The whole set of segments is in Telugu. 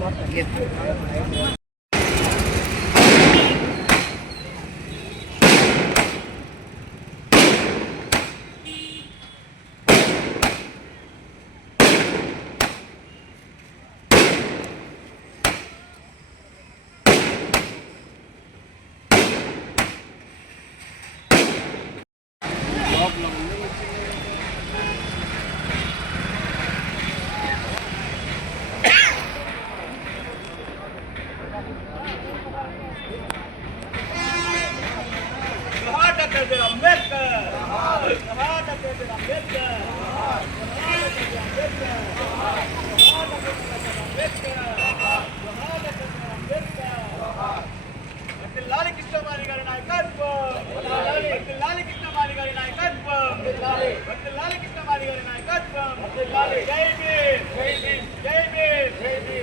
ಮಾಡ್ತಾರೆ doctor B R Ambedkar doctor B R Ambedkar లాలి కృష్ణమారి గారి నాయకత్వం లాలి కృష్ణమారి గారి నాయకత్వం లాలి కృష్ణమారి గారి నాయకత్వం జై భీమ్ జై భీమ్ జై భీమ్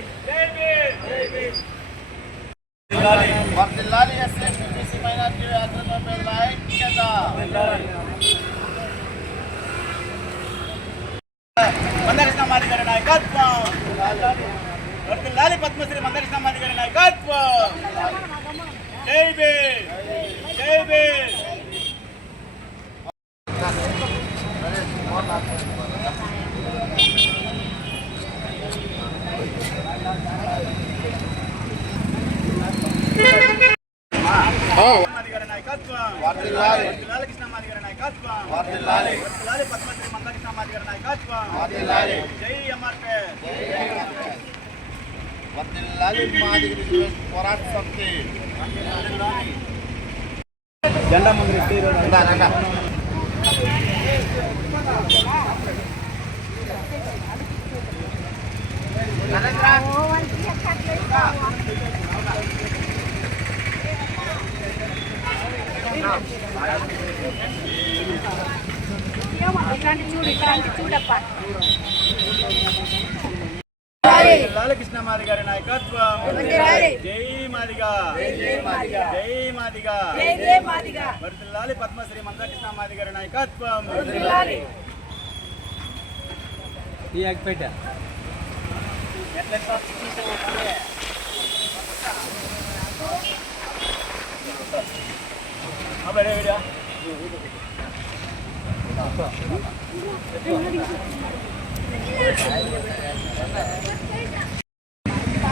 జై భీమ్ జై భీమ్ నాయకత్వం వర్ధిల్లాలి జై ఎంఆర్పే వర్ధిల్లాలి మాదిగ పోరాట సమితి జెండా ముందు. ఇట్లాంటి చూడు ఇట్లాంటి చూడప్ప. లాల కృష్ణ మాది గారి నాయకత్వం. జై మాదిగా జై మాదిగా జై మాదిగా జై జై మాదిగా వర్ధిల్లాలి పద్మశ్రీ మందకృష్ణ మాది గారి నాయకత్వం. వర్ధిల్లాలి. అబ్బే వీడియో.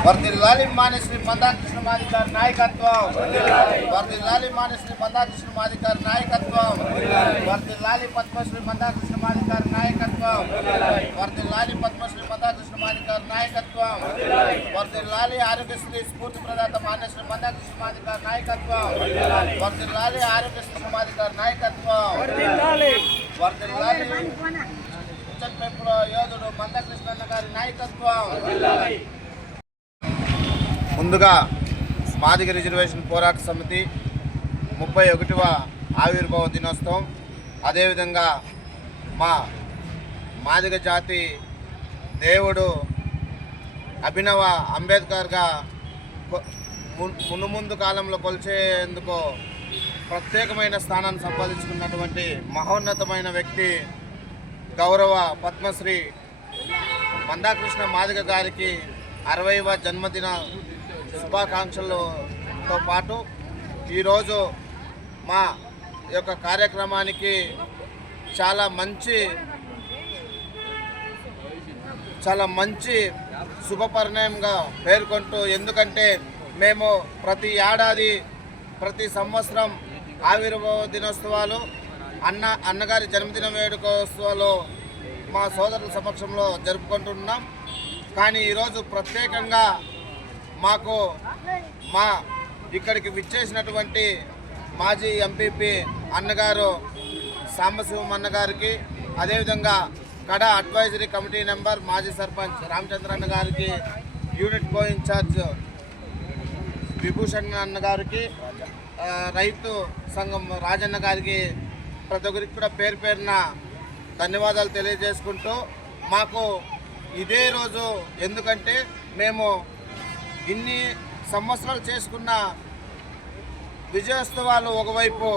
వర్ధిల్లాలి మానేశ్వరి మందాకృష్ణ మాదిగారి నాయకత్వం వర్ధిల్లాలి మానేశ్వరి మందాకృష్ణ మాదిగారి నాయకత్వం వర్ధిల్లాలి పద్మశ్రీ మందాకృష్ణ మాదిగారి నాయకత్వం వర్ధిల్లాలి పద్మశ్రీ మందాకృష్ణ మాదిగారి నాయకత్వం వర్ధిల్లాలి ఆరోగ్యశ్రీ స్ఫూర్తి ప్రదాత మానేశ్వరి మందాకృష్ణ మాదిగారి నాయకత్వం వర్ధిల్లాలి ఆరోగ్యశ్రీ మాదిగారి నాయకత్వం యోధుడు గారి నాయకత్వం ముందుగా మాదిగ రిజర్వేషన్ పోరాట సమితి ముప్పై ఒకటివ ఆవిర్భావ దినోత్సవం. అదేవిధంగా మా మాదిగ జాతి దేవుడు అభినవ అంబేద్కర్గా మును ముందు కాలంలో కొలిచేందుకు ప్రత్యేకమైన స్థానాన్ని సంపాదించుకున్నటువంటి మహోన్నతమైన వ్యక్తి గౌరవ పద్మశ్రీ మందాకృష్ణ మాదిగ గారికి అరవైవ జన్మదిన శుభాకాంక్షలతో పాటు ఈరోజు మా యొక్క కార్యక్రమానికి చాలా మంచి చాలా మంచి శుభపరిణయంగా పేర్కొంటూ ఎందుకంటే మేము ప్రతి ఏడాది ప్రతి సంవత్సరం ఆవిర్భావ దినోత్సవాలు అన్న అన్నగారి జన్మదిన వేడుకోత్సవాలు మా సోదరుల సమక్షంలో జరుపుకుంటున్నాం. కానీ ఈరోజు ప్రత్యేకంగా మాకు మా ఇక్కడికి విచ్చేసినటువంటి మాజీ ఎంపీపీ అన్నగారు సాంబశివం అన్నగారికి అదేవిధంగా కడ అడ్వైజరీ కమిటీ నెంబర్ మాజీ సర్పంచ్ రామచంద్ర అన్న గారికి యూనిట్ కో ఇన్ఛార్జ్ విభూషణ్ అన్న గారికి రైతు సంఘం రాజన్న గారికి ప్రతి ఒక్కరికి కూడా పేరు పేరున ధన్యవాదాలు తెలియజేసుకుంటూ మాకు ఇదే రోజు ఎందుకంటే మేము ఇన్ని సంవత్సరాలు చేసుకున్న విజయోత్సవాలు ఒకవైపు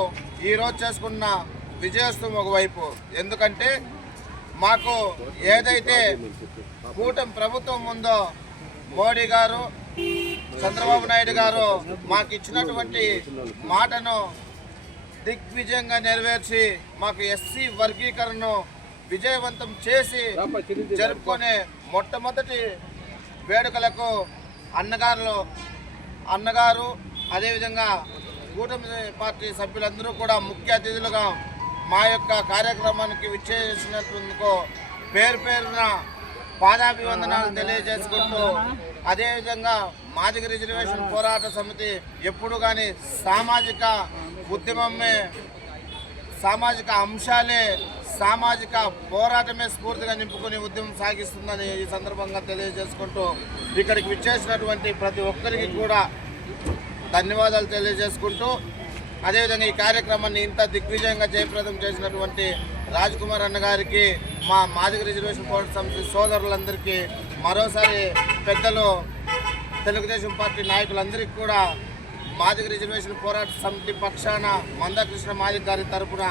ఈరోజు చేసుకున్న విజయోత్సవం ఒకవైపు. ఎందుకంటే మాకు ఏదైతే కూటమి ప్రభుత్వం ఉందో మోడీ గారు చంద్రబాబు నాయుడు గారు మాకు ఇచ్చినటువంటి మాటను దిగ్విజయంగా నెరవేర్చి మాకు ఎస్సీ వర్గీకరణను విజయవంతం చేసి జరుపుకునే మొట్టమొదటి వేడుకలకు అన్నగారులు అన్నగారు అదేవిధంగా కూటమి పార్టీ సభ్యులందరూ కూడా ముఖ్య అతిథులుగా మా యొక్క కార్యక్రమానికి విచ్చేసినందుకు పేరు పేరున పాదాభివందనాలు తెలియజేసుకుంటూ అదేవిధంగా మాదిగ రిజర్వేషన్ పోరాట సమితి ఎప్పుడు కానీ సామాజిక ఉద్యమమే సామాజిక అంశాలే సామాజిక పోరాటమే స్ఫూర్తిగా నింపుకుని ఉద్యమం సాగిస్తుందని ఈ సందర్భంగా తెలియజేసుకుంటూ ఇక్కడికి విచ్చేసినటువంటి ప్రతి ఒక్కరికి కూడా ధన్యవాదాలు తెలియజేసుకుంటూ అదేవిధంగా ఈ కార్యక్రమాన్ని ఇంత దిగ్విజయంగా జయప్రదం చేసినటువంటి రాజ్ కుమార్ అన్న గారికి మా మాదిక రిజర్వేషన్ పోరాట సమితి సోదరులందరికీ మరోసారి పెద్దలు తెలుగుదేశం పార్టీ నాయకులందరికీ కూడా మాదిగ రిజర్వేషన్ పోరాట సమితి పక్షాన మందకృష్ణ మాదిగ గారి తరపున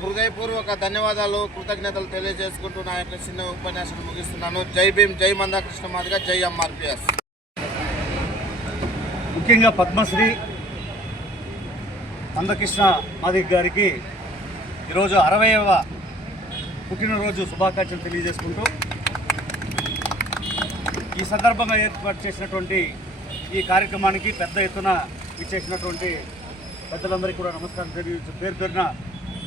హృదయపూర్వక ధన్యవాదాలు కృతజ్ఞతలు తెలియజేసుకుంటూ నా యొక్క చిన్న ఉపన్యాసం ముగిస్తున్నాను. జై భీమ్ జై మందాకృష్ణ మాదిగ జై ఎంఆర్పిఎస్. ముఖ్యంగా పద్మశ్రీ అందకృష్ణ మాదిక్ గారికి ఈరోజు అరవైవ పుట్టినరోజు శుభాకాంక్షలు తెలియజేసుకుంటూ ఈ సందర్భంగా ఏర్పాటు చేసినటువంటి ఈ కార్యక్రమానికి పెద్ద ఎత్తున ఇచ్చేసినటువంటి పెద్దలందరికీ కూడా నమస్కారం తెలియ పేరు పేరున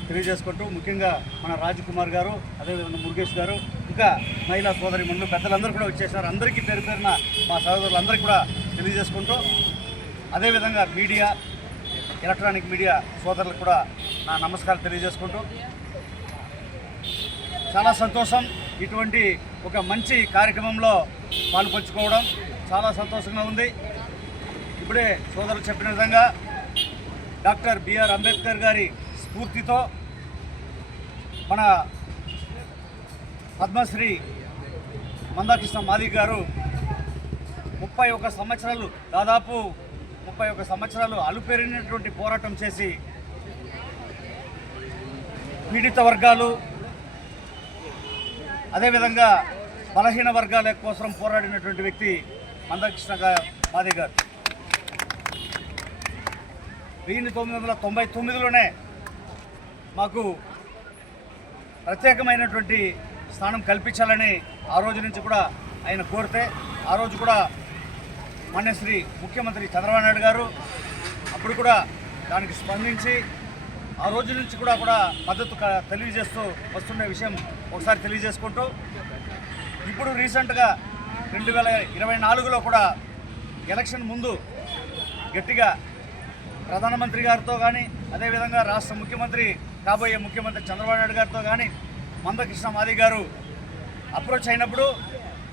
తెలియజేసుకుంటూ ముఖ్యంగా మన రాజ్కుమార్ గారు అదేవిధంగా మురుగేష్ గారు ఇంకా మహిళా సోదరి మనులు పెద్దలందరూ కూడా వచ్చేసినారు అందరికీ పేరు పేరున మా సహోదరులందరికీ కూడా తెలియజేసుకుంటూ అదేవిధంగా మీడియా ఎలక్ట్రానిక్ మీడియా సోదరులకు కూడా నా నమస్కారం తెలియజేసుకుంటూ చాలా సంతోషం. ఇటువంటి ఒక మంచి కార్యక్రమంలో పాల్పంచుకోవడం చాలా సంతోషంగా ఉంది. ఇప్పుడే సోదరులు చెప్పిన విధంగా డాక్టర్ బిఆర్ అంబేద్కర్ గారి స్ఫూర్తితో మన పద్మశ్రీ మందాకృష్ణ మాలిక్ గారు ముప్పై ఒక సంవత్సరాలు దాదాపు ముప్పై ఒక సంవత్సరాలు అలుపెరిగినటువంటి పోరాటం చేసి పీడిత వర్గాలు అదేవిధంగా బలహీన వర్గాల కోసం పోరాడినటువంటి వ్యక్తి మందకృష్ణ మాదే గారు. వెయ్యి తొమ్మిది వందల తొంభై తొమ్మిదిలోనే మాకు ప్రత్యేకమైనటువంటి స్థానం కల్పించాలని ఆ రోజు నుంచి కూడా ఆయన కోరితే ఆ రోజు కూడా మాన్యశ్రీ ముఖ్యమంత్రి చంద్రబాబు నాయుడు గారు అప్పుడు కూడా దానికి స్పందించి ఆ రోజు నుంచి కూడా కూడా మద్దతు తెలియజేస్తూ వస్తున్న విషయం ఒకసారి తెలియజేసుకుంటూ ఇప్పుడు రీసెంట్గా రెండు వేల ఇరవై నాలుగులో కూడా ఎలక్షన్ ముందు గట్టిగా ప్రధానమంత్రి గారితో కానీ అదేవిధంగా రాష్ట్ర ముఖ్యమంత్రి కాబోయే ముఖ్యమంత్రి చంద్రబాబు నాయుడు గారితో కానీ మందకృష్ణ మాది గారు అప్రోచ్ అయినప్పుడు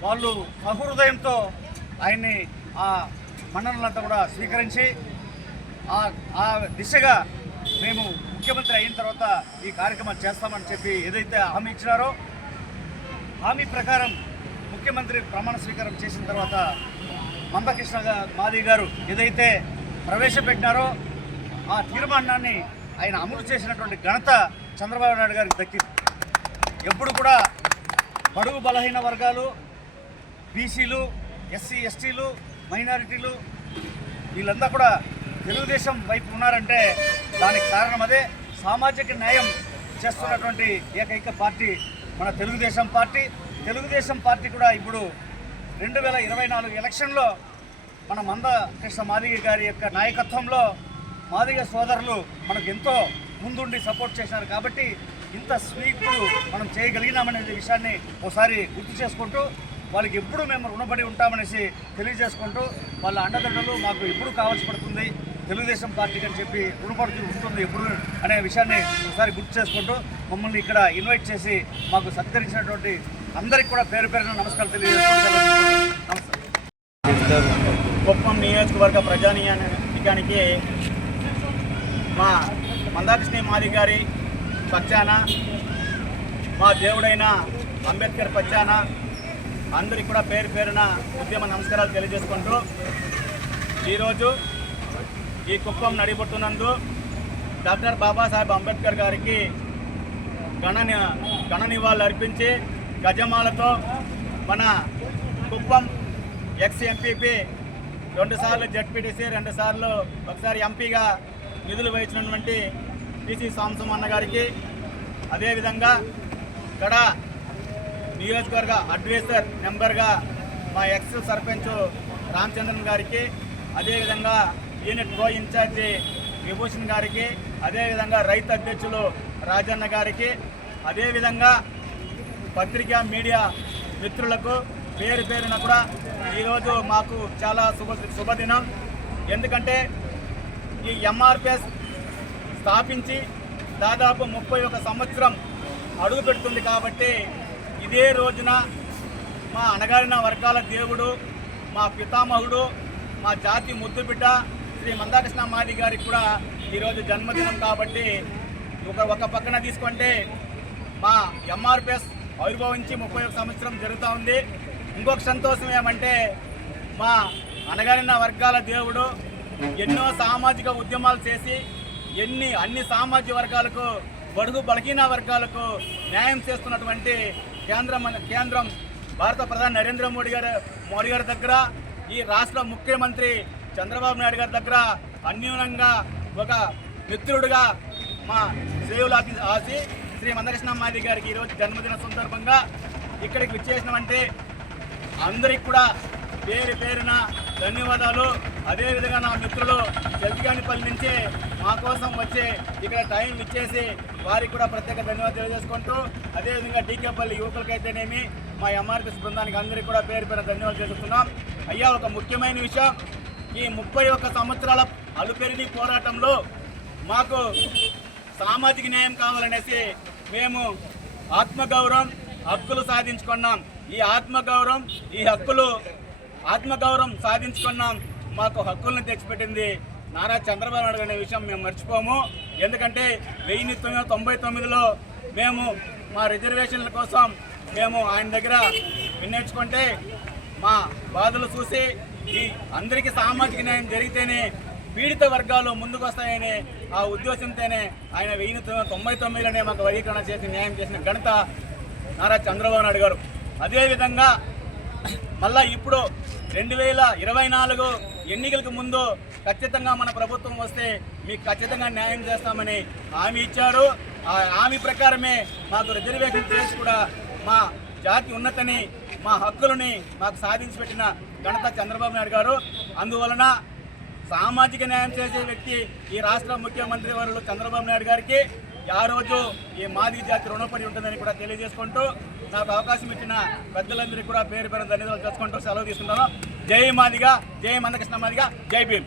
వాళ్ళు సహృదయంతో ఆయన్ని ఆ మన్ననలంతా కూడా స్వీకరించి ఆ ఆ దిశగా మేము ముఖ్యమంత్రి అయిన తర్వాత ఈ కార్యక్రమం చేస్తామని చెప్పి ఏదైతే హామీ ఇచ్చినారో హామీ ప్రకారం ముఖ్యమంత్రి ప్రమాణ స్వీకారం చేసిన తర్వాత మందకృష్ణ గా- మాది గారు ఏదైతే ప్రవేశపెట్టినారో ఆ తీర్మానాన్ని ఆయన అమలు చేసినటువంటి ఘనత చంద్రబాబు నాయుడు గారికి దక్కింది. ఎప్పుడు కూడా బడుగు బలహీన వర్గాలు బీసీలు ఎస్సీ ఎస్టీలు మైనారిటీలు వీళ్ళంతా కూడా తెలుగుదేశం వైపు ఉన్నారంటే దానికి కారణం అదే. సామాజిక న్యాయం చేస్తున్నటువంటి ఏకైక పార్టీ మన తెలుగుదేశం పార్టీ తెలుగుదేశం పార్టీ కూడా ఇప్పుడు రెండు వేల ఇరవై నాలుగు ఎలక్షన్లో మన మంద కృష్ణ మాదిగ గారి యొక్క నాయకత్వంలో మాదిగ సోదరులు మనకు ఎంతో ముందుండి సపోర్ట్ చేశారు కాబట్టి ఇంత స్వీపులు మనం చేయగలిగినామనే విషయాన్ని ఒకసారి గుర్తు చేసుకుంటూ వాళ్ళకి ఎప్పుడు మేము రుణపడి ఉంటామనేసి తెలియజేసుకుంటూ వాళ్ళ అండదండలు మాకు ఎప్పుడు కావాల్సి పడుతుంది. తెలుగుదేశం పార్టీకి అని చెప్పి రుణపడుతూ ఉంటుంది ఎప్పుడు అనే విషయాన్ని ఒకసారి గుర్తు చేసుకుంటూ మమ్మల్ని ఇక్కడ ఇన్వైట్ చేసి మాకు సత్కరించినటువంటి అందరికి కూడా పేరు పేరున నమస్కారం తెలియజేసుకుంటాను కుప్పం నియోజకవర్గ ప్రజానీయానికి మా మందాకృష్ణ మాది గారి పచ్చాన మా దేవుడైన అంబేద్కర్ పచ్చాన అందరికి కూడా పేరు పేరున ఉద్యమ నమస్కారాలు తెలియజేసుకుంటూ ఈరోజు ఈ కుప్పం నడిపడుతున్నందు డాక్టర్ బాబాసాహెబ్ అంబేద్కర్ గారికి గణ గణ నివాళులు అర్పించి గజమాలతో మన కుప్పం ఎక్స్ ఎంపీపీ రెండుసార్లు జడ్పీటీసీ రెండుసార్లు ఒకసారి ఎంపీగా నిధులు వహించినటువంటి పిసి సాంసం అన్న గారికి అదేవిధంగా ఇక్కడ నియోజకవర్గ అడ్వైజర్ నెంబర్గా మా ఎక్స్ సర్పంచ్ రామచంద్రన్ గారికి అదేవిధంగా యూనిట్ కో ఇన్ఛార్జి విభూషణ్ గారికి అదేవిధంగా రైతు అధ్యక్షులు రాజన్న గారికి అదేవిధంగా పత్రికా మీడియా మిత్రులకు పేరు పేరున కూడా ఈరోజు మాకు చాలా శుభ శుభదినం. ఎందుకంటే ఈ ఎంఆర్పిఎస్ స్థాపించి దాదాపు ముప్పై ఒక సంవత్సరం అడుగు పెడుతుంది కాబట్టి ఇదే రోజున మా అణగారిన వర్గాల దేవుడు మా పితామహుడు మా జాతి ముద్దుబిడ్డ శ్రీ మందాకృష్ణ మాది గారికి కూడా ఈరోజు జన్మదినం కాబట్టి ఒక ఒక పక్కన తీసుకుంటే మా ఎంఆర్పిఎస్ ఆవిర్భవించి ముప్పై ఒక సంవత్సరం జరుగుతూ ఉంది. ఇంకొక సంతోషం ఏమంటే మా అనగారిన వర్గాల దేవుడు ఎన్నో సామాజిక ఉద్యమాలు చేసి ఎన్ని అన్ని సామాజిక వర్గాలకు బడుగు బలహీన వర్గాలకు న్యాయం చేస్తున్నటువంటి కేంద్రం కేంద్రం భారత ప్రధాని నరేంద్ర మోడీ గారు మోడీ గారి దగ్గర ఈ రాష్ట్ర ముఖ్యమంత్రి చంద్రబాబు నాయుడు గారి దగ్గర అన్యూనంగా ఒక మిత్రుడుగా మా సేవలు ఆశి ఆశి శ్రీ మందకృష్ణమ్మాది గారికి ఈరోజు జన్మదిన సందర్భంగా ఇక్కడికి విచ్చేసినామంటే అందరికి కూడా పేరు పేరున ధన్యవాదాలు. అదేవిధంగా నా మిత్రులు జల్గానిపల్లి నుంచి మా కోసం వచ్చి ఇక్కడ టైం ఇచ్చేసి వారికి కూడా ప్రత్యేక ధన్యవాదాలు తెలియజేసుకుంటూ అదేవిధంగా డీకేపల్లి యువకులకైతేనేమి మా ఎంఆర్పిఎస్ బృందానికి అందరికీ కూడా పేరు పేరు ధన్యవాదాలు తెలుస్తున్నాం అయ్యా ఒక ముఖ్యమైన విషయం. ఈ ముప్పై ఒక్క సంవత్సరాల అలుపెరిని పోరాటంలో మాకు సామాజిక న్యాయం కావాలనేసి మేము ఆత్మగౌరవం హక్కులు సాధించుకున్నాం. ఈ ఆత్మగౌరవం ఈ హక్కులు ఆత్మగౌరవం సాధించుకున్నాం. మాకు హక్కులను తెచ్చిపెట్టింది నారా చంద్రబాబు నాయుడు అనే విషయం మేము మర్చిపోము. ఎందుకంటే వెయ్యి తొమ్మిది తొంభై తొమ్మిదిలో మేము మా రిజర్వేషన్ల కోసం మేము ఆయన దగ్గర విన్నెచ్చుకుంటే మా బాధలు చూసి ఈ అందరికీ సామాజిక న్యాయం జరిగితేనే పీడిత వర్గాలు ముందుకు వస్తాయని ఆ ఉద్దేశంతోనే ఆయన వెయ్యి తొమ్మిది తొంభై తొమ్మిదిలోనే మాకు వర్గీకరణ చేసి న్యాయం చేసిన ఘనత నారా చంద్రబాబు నాయుడు గారు. అదేవిధంగా మళ్ళా ఇప్పుడు రెండు వేల ఇరవై నాలుగు ఎన్నికలకు ముందు ఖచ్చితంగా మన ప్రభుత్వం వస్తే మీకు ఖచ్చితంగా న్యాయం చేస్తామని హామీ ఇచ్చారు. ఆ హామీ ప్రకారమే మాకు రిజర్వేషన్ చేసి కూడా మా జాతి ఉన్నతని మా హక్కులని మాకు సాధించి పెట్టిన ఘనత చంద్రబాబు నాయుడు గారు. అందువలన సామాజిక న్యాయం చేసే వ్యక్తి ఈ రాష్ట్ర ముఖ్యమంత్రి వారు చంద్రబాబు నాయుడు గారికి ఆ రోజు ఈ మాది జాతి రుణపడి ఉంటుందని కూడా తెలియజేసుకుంటూ నాకు అవకాశం ఇచ్చిన పెద్దలందరికీ కూడా పేరు పేరు ధన్యవాదాలు చేసుకుంటూ సెలవు తీసుకుంటాను. జై మాదిగా జై మందకృష్ణ మాదిగా జై భీమ్.